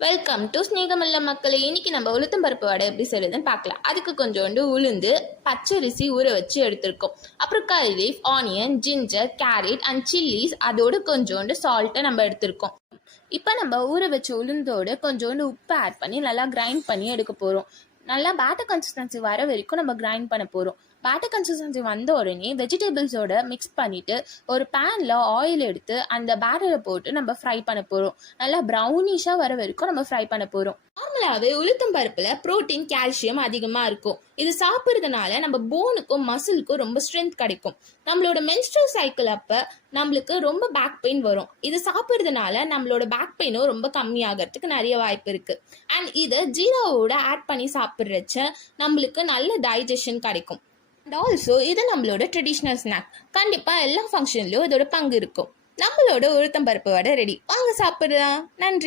Welcome to ஸ்நேகமல்ல மக்களை இன்னைக்கு நம்ம உளுத்தம் பருப்பு வடை எப்படி செய்யறதுன்னு பார்க்கலாம். அதுக்கு கொஞ்சோண்டு உளுந்து பச்சரிசி ஊற வச்சு எடுத்திருக்கோம். அப்புறம் curry leaf onion ginger carrot and chillies அதோடு கொஞ்சோண்டு சால்ட்டை நம்ம எடுத்திருக்கோம். இப்போ நம்ம ஊற வச்ச உளுந்தோடு கொஞ்சோண்டு உப்பு ஆட் பண்ணி நல்லா கிரைண்ட் பண்ணி எடுக்க போகிறோம் நல்லா பேட்டர் கன்சிஸ்டன்சி வர வரைக்கும் நம்ம கிரைண்ட் பண்ண போகிறோம் பேட்டர் கன்சிஸ்டன்சி வந்த உடனே வெஜிடபிள்ஸோட மிக்ஸ் பண்ணிவிட்டு ஒரு பேனில் ஆயில் எடுத்து அந்த பேட்டரை போட்டு நம்ம ஃப்ரை பண்ண போகிறோம் நல்லா ப்ரௌனிஷாக வர வரைக்கும் நம்ம ஃப்ரை பண்ண போகிறோம் நார்மலாகவே உளுத்தம் பருப்பில் ப்ரோட்டீன் கால்சியம் அதிகமாக இருக்கும். இது சாப்பிட்றதுனால நம்ம போனுக்கும் மசிலுக்கும் ரொம்ப ஸ்ட்ரென்த் கிடைக்கும். நம்மளோட மென்ஸ்ட்ரல் சைக்கிள் அப்போ நம்மளுக்கு ரொம்ப பேக் பெயின் வரும். இது சாப்பிட்றதுனால நம்மளோட பேக் பெயினும் ரொம்ப கம்மியாகிறதுக்கு நிறைய வாய்ப்பு இருக்குது அண்ட் இதை ஜீராவோட ஆட் பண்ணி சாப்பிட்றச்ச நம்மளுக்கு நல்ல டைஜஷன் கிடைக்கும். அண்ட் ஆல்சோ இது நம்மளோட ட்ரெடிஷ்னல் ஸ்நாக் கண்டிப்பாக எல்லா ஃபங்க்ஷன்லேயும் இதோட பங்கு இருக்கும். நம்மளோட உளுத்தம் பருப்பு வடை ரெடி வாங்க சாப்பிடலாம். நன்றி.